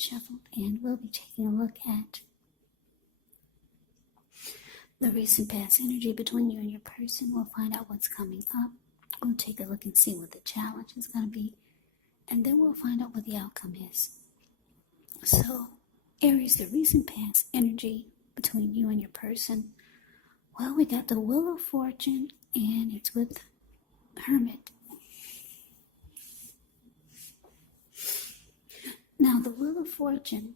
shuffled, and we'll be taking a look at the recent past energy between you and your person. We'll find out what's coming up. We'll take a look and see what the challenge is going to be. And then we'll find out what the outcome is. So, Aries, the recent past energy between you and your person. Well, we got the Wheel of Fortune, and it's with Hermit. Now, the Wheel of Fortune,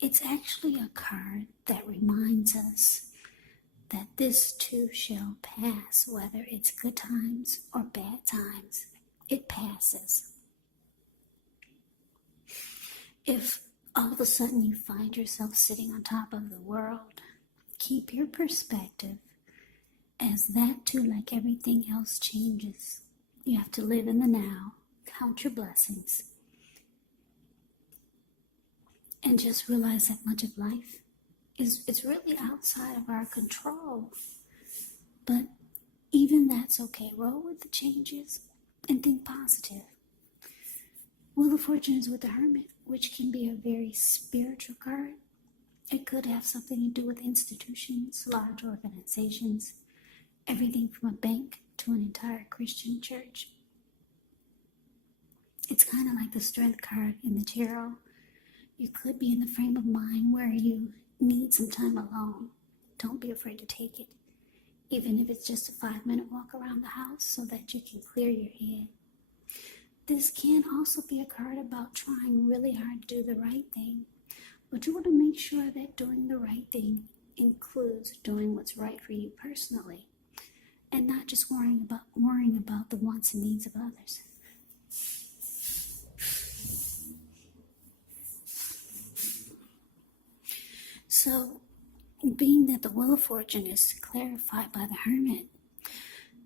it's actually a card that reminds us that this too shall pass, whether it's good times or bad times. It passes. If all of a sudden you find yourself sitting on top of the world, keep your perspective, as that too, like everything else, changes. You have to live in the now, count your blessings, and just realize that much of life is really outside of our control. But even that's okay. Roll with the changes and think positive. Wheel of Fortune is with the Hermit, which can be a very spiritual card. It could have something to do with institutions, large organizations, everything from a bank to an entire Christian church. It's kind of like the Strength card in the tarot. You could be in the frame of mind where you need some time alone. Don't be afraid to take it, even if it's just a 5-minute walk around the house so that you can clear your head. This can also be a card about trying really hard to do the right thing, but you want to make sure that doing the right thing includes doing what's right for you personally, and not just worrying about the wants and needs of others. So, being that the Wheel of Fortune is clarified by the Hermit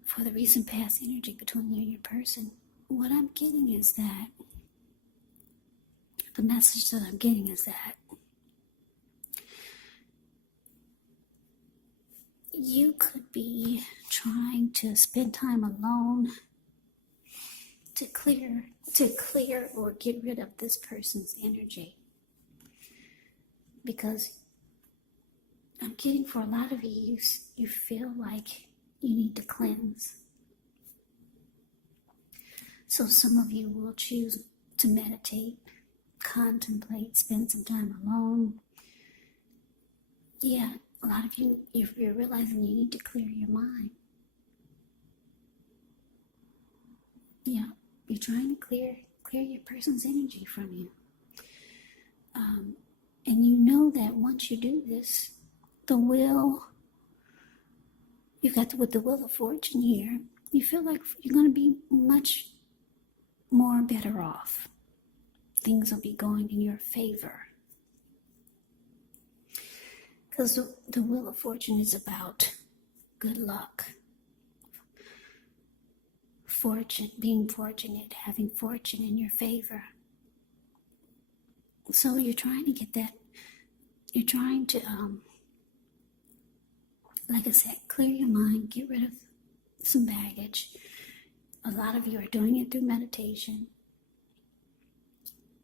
for the recent past energy between you and your person, what I'm getting is that, the message that I'm getting is that you could be trying to spend time alone to clear or get rid of this person's energy. Because I'm getting, for a lot of you, you feel like you need to cleanse. So some of you will choose to meditate, contemplate, spend some time alone. Yeah, a lot of you, you're realizing you need to clear your mind. Yeah, you're trying to clear your person's energy from you. And you know that once you do this, you've got with the Wheel of Fortune here, you feel like you're going to be much more better off. Things will be going in your favor. Because the Wheel of Fortune is about good luck, fortune, being fortunate, having fortune in your favor. So you're trying to get that, you're trying to, like I said, clear your mind, get rid of some baggage. A lot of you are doing it through meditation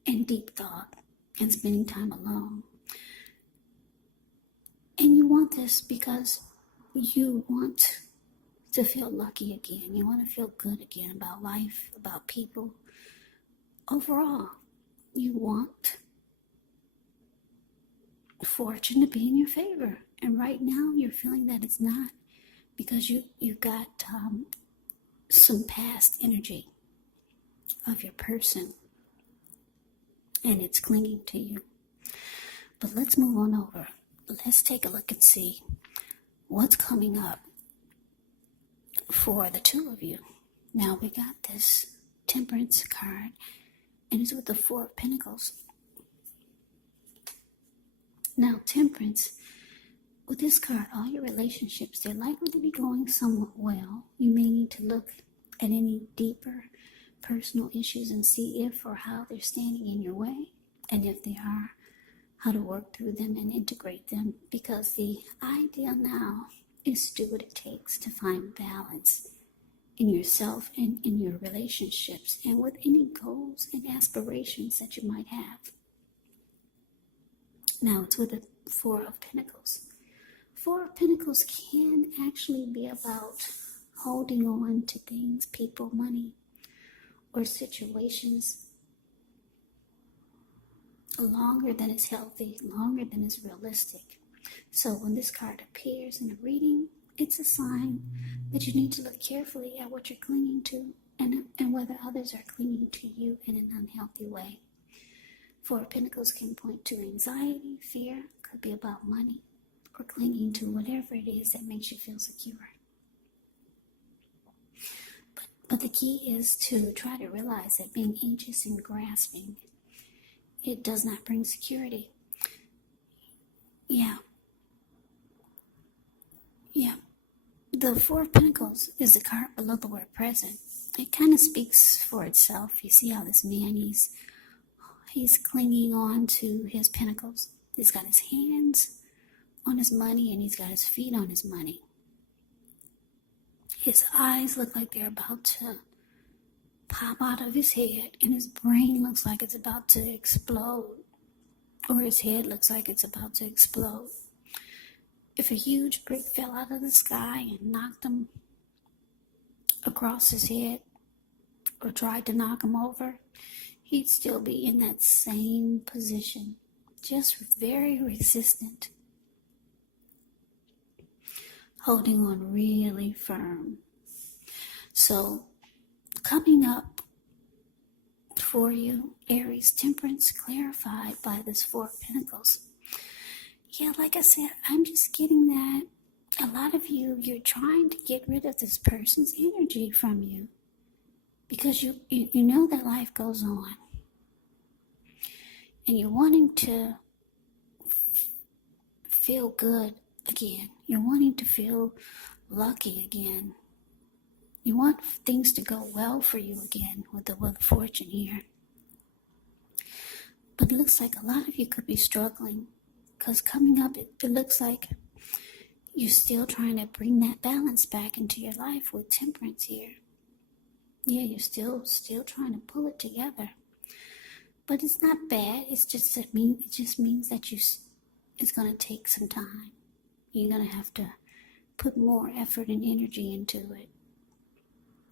and deep thought and spending time alone. And you want this because you want to feel lucky again. You want to feel good again about life, about people. Overall, you want fortune to be in your favor. And right now, you're feeling that it's not, because you've got some past energy of your person, and it's clinging to you. But let's move on over. Let's take a look and see what's coming up for the two of you. Now, we got this Temperance card, and it's with the Four of Pentacles. Now, Temperance, with this card, all your relationships, they're likely to be going somewhat well. You may need to look at any deeper personal issues and see if or how they're standing in your way, and if they are, how to work through them and integrate them, because the idea now is to do what it takes to find balance in yourself and in your relationships and with any goals and aspirations that you might have. Now it's with the Four of Pentacles. Four of Pentacles can actually be about holding on to things, people, money, or situations longer than is healthy, longer than is realistic. So when this card appears in a reading, it's a sign that you need to look carefully at what you're clinging to and whether others are clinging to you in an unhealthy way. Four of Pentacles can point to anxiety, fear, could be about money, or clinging to whatever it is that makes you feel secure. But the key is to try to realize that being anxious and grasping, it does not bring security. Yeah. The Four of Pentacles is the card below the word present. It kind of speaks for itself. You see how this man, he's clinging on to his pentacles. He's got his hands on his money and he's got his feet on his money. His eyes look like they're about to pop out of his head, and his brain looks like it's about to explode, or his head looks like it's about to explode. If a huge brick fell out of the sky and knocked him across his head or tried to knock him over, he'd still be in that same position, just very resistant, holding on really firm. So, coming up for you, Aries, Temperance, clarified by this Four of Pentacles. Yeah, like I said, I'm just getting that a lot of you're trying to get rid of this person's energy from you because you know that life goes on. And you're wanting to feel good again. You're wanting to feel lucky again. You want things to go well for you again with the Wheel of Fortune here. But it looks like a lot of you could be struggling because coming up, it looks like you're still trying to bring that balance back into your life with Temperance here. Yeah, you're still trying to pull it together. But it's not bad. It just means that it's going to take some time. You're going to have to put more effort and energy into it.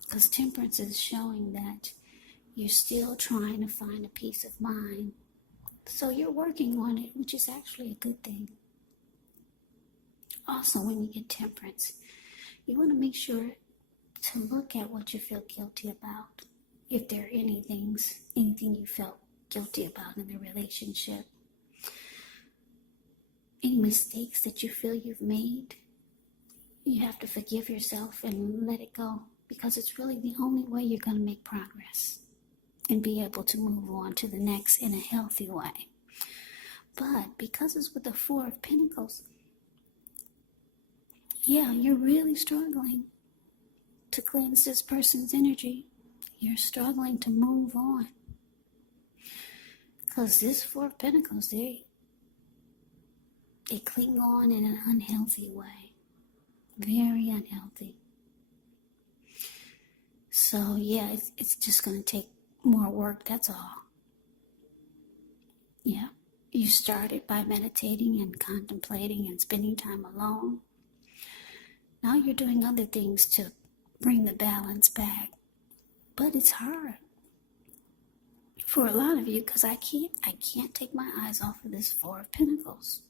Because Temperance is showing that you're still trying to find a peace of mind. So you're working on it, which is actually a good thing. Also, when you get Temperance, you want to make sure to look at what you feel guilty about. If there are anything you felt guilty about in the relationship. Any mistakes that you feel you've made, you have to forgive yourself and let it go. Because it's really the only way you're going to make progress and be able to move on to the next in a healthy way. But because it's with the Four of Pentacles, yeah, you're really struggling to cleanse this person's energy. You're struggling to move on. Because this Four of Pentacles, they cling on in an unhealthy way. Very unhealthy. So, yeah, it's just going to take more work, that's all. Yeah, you started by meditating and contemplating and spending time alone. Now you're doing other things to bring the balance back. But it's hard for a lot of you because I can't take my eyes off of this Four of Pentacles.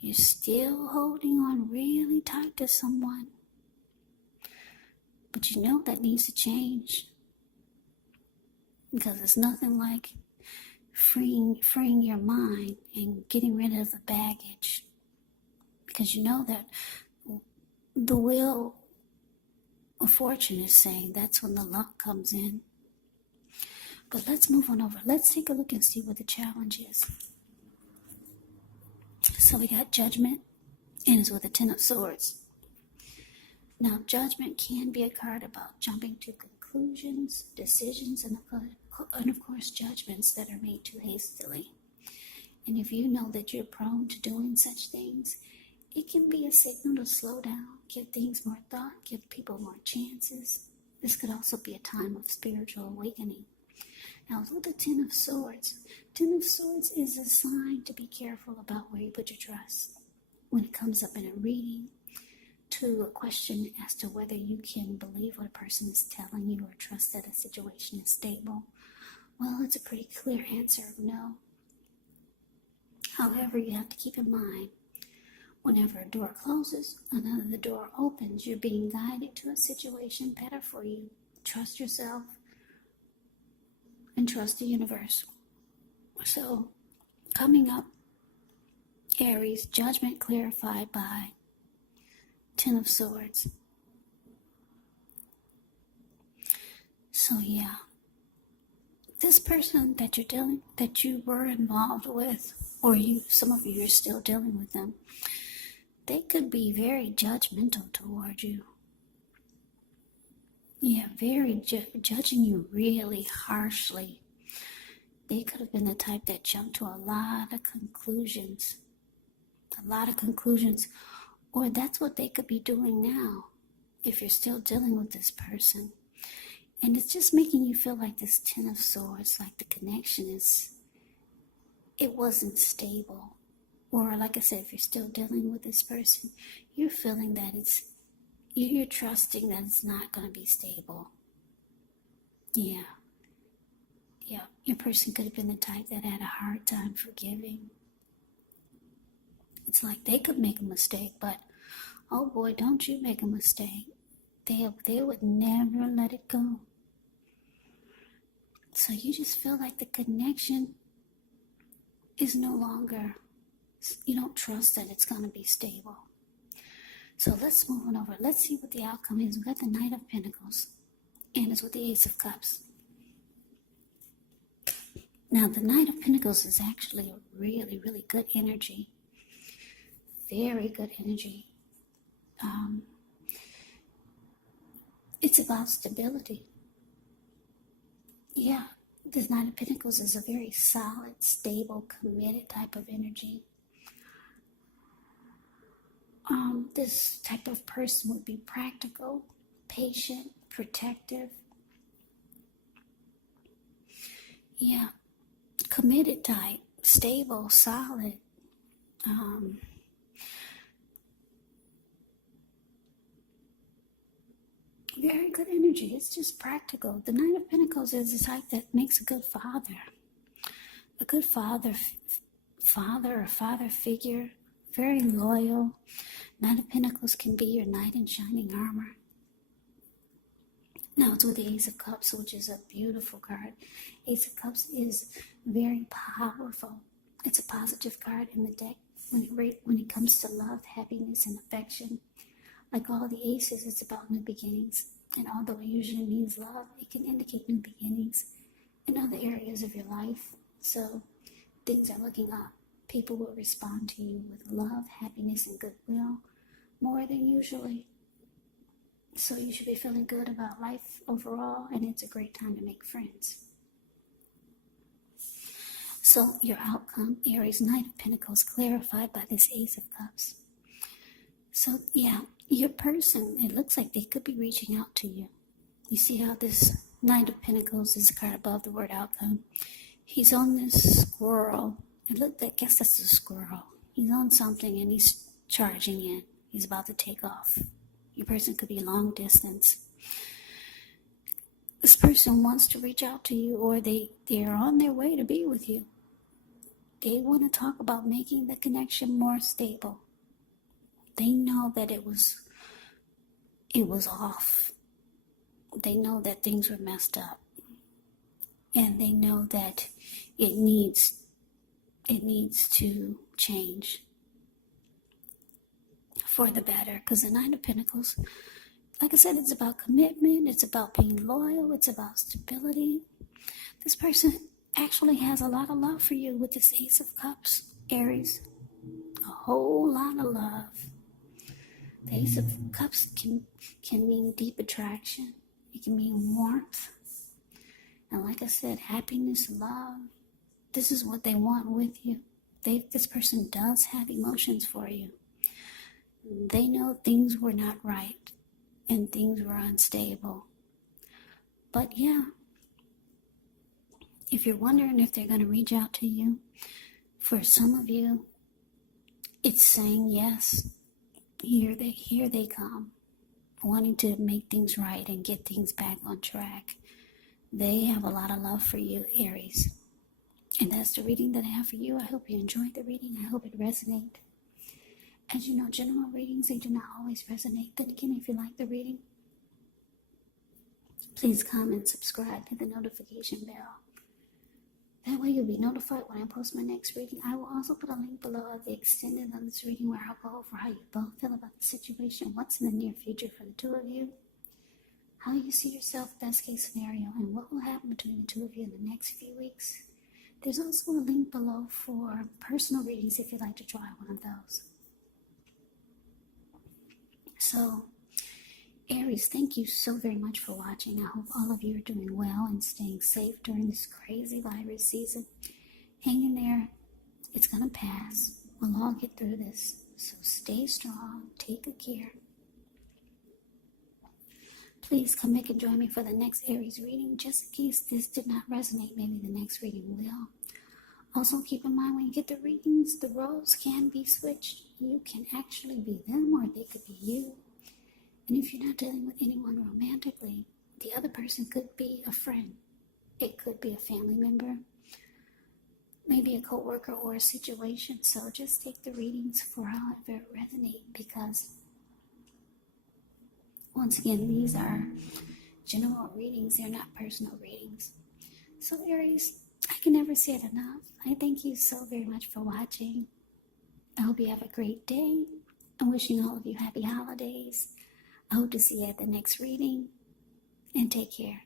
You're still holding on really tight to someone. But you know that needs to change. Because it's nothing like freeing your mind and getting rid of the baggage. Because you know that the Wheel of Fortune is saying that's when the luck comes in. But let's move on over. Let's take a look and see what the challenge is. So we got Judgment, and it's with the Ten of Swords. Now, Judgment can be a card about jumping to conclusions, decisions, and of course, judgments that are made too hastily. And if you know that you're prone to doing such things, it can be a signal to slow down, give things more thought, give people more chances. This could also be a time of spiritual awakening. Now with the Ten of Swords. Ten of Swords is a sign to be careful about where you put your trust. When it comes up in a reading, to a question as to whether you can believe what a person is telling you or trust that a situation is stable, well, it's a pretty clear answer of no. However, you have to keep in mind, whenever a door closes, another door opens. You're being guided to a situation better for you. Trust yourself and trust the universe. So, coming up, Aries, judgment clarified by Ten of Swords. So yeah, this person that you were involved with, or some of you are still dealing with them, they could be very judgmental toward you. Yeah, very judging you really harshly. They could have been the type that jumped to a lot of conclusions. Or that's what they could be doing now, if you're still dealing with this person. And it's just making you feel like this Ten of Swords, like the connection it wasn't stable. Or like I said, if you're still dealing with this person, you're feeling that you're trusting that it's not going to be stable. Yeah, your person could have been the type that had a hard time forgiving. It's like they could make a mistake, but oh boy, don't you make a mistake. They would never let it go. So you just feel like the connection is no longer, you don't trust that it's going to be stable. So let's move on over. Let's see what the outcome is. We've got the Knight of Pentacles, and it's with the Ace of Cups. Now, the Knight of Pentacles is actually a really, really good energy. Very good energy. It's about stability. Yeah, this Knight of Pentacles is a very solid, stable, committed type of energy. This type of person would be practical, patient, protective. Yeah, committed type, stable, solid. Very good energy. It's just practical. The Knight of Pentacles is the type that makes a good father. A good father or father figure. Very loyal. Knight of Pentacles can be your knight in shining armor. Now it's with the Ace of Cups, which is a beautiful card. Ace of Cups is very powerful. It's a positive card in the deck when it comes to love, happiness, and affection. Like all the aces, it's about new beginnings. And although it usually means love, it can indicate new beginnings in other areas of your life. So things are looking up. People will respond to you with love, happiness, and goodwill more than usually. So you should be feeling good about life overall, and it's a great time to make friends. So your outcome, Aries, Knight of Pentacles, clarified by this Ace of Cups. So yeah, your person, it looks like they could be reaching out to you. You see how this Knight of Pentacles is a card above the word outcome. He's on this squirrel. I guess that's a squirrel. He's on something and he's charging in. He's about to take off. Your person could be long distance. This person wants to reach out to you, or they're on their way to be with you. They want to talk about making the connection more stable. They know that it was off. They know that things were messed up. And they know that it needs to change for the better. Because the Nine of Pentacles, like I said, it's about commitment. It's about being loyal. It's about stability. This person actually has a lot of love for you with this Ace of Cups, Aries. A whole lot of love. The Ace of Cups can mean deep attraction. It can mean warmth. And like I said, happiness, love. This is what they want with you. This person does have emotions for you. They know things were not right and things were unstable. But yeah, If you're wondering if they're going to reach out to you, for some of you, it's saying yes. Here they come, wanting to make things right and get things back on track. They have a lot of love for you, Aries. And that's the reading that I have for you. I hope you enjoyed the reading. I hope it resonated. As you know, general readings, they do not always resonate. Then again, if you like the reading, please comment, subscribe, hit the notification bell. That way you'll be notified when I post my next reading. I will also put a link below of the extended on this reading where I'll go over how you both feel about the situation, what's in the near future for the two of you, how you see yourself, best case scenario, and what will happen between the two of you in the next few weeks. There's also a link below for personal readings if you'd like to try one of those. So, Aries, thank you so very much for watching. I hope all of you are doing well and staying safe during this crazy virus season. Hang in there. It's going to pass. We'll all get through this. So stay strong. Take good care. Please come back and join me for the next Aries reading. Just in case this did not resonate, maybe the next reading will. Also keep in mind when you get the readings, the roles can be switched. You can actually be them or they could be you. And if you're not dealing with anyone romantically, the other person could be a friend. It could be a family member, maybe a co-worker or a situation. So just take the readings for however it resonates, because once again, these are general readings. They're not personal readings. So Aries, I can never say it enough. I thank you so very much for watching. I hope you have a great day. I'm wishing all of you happy holidays. I hope to see you at the next reading, and take care.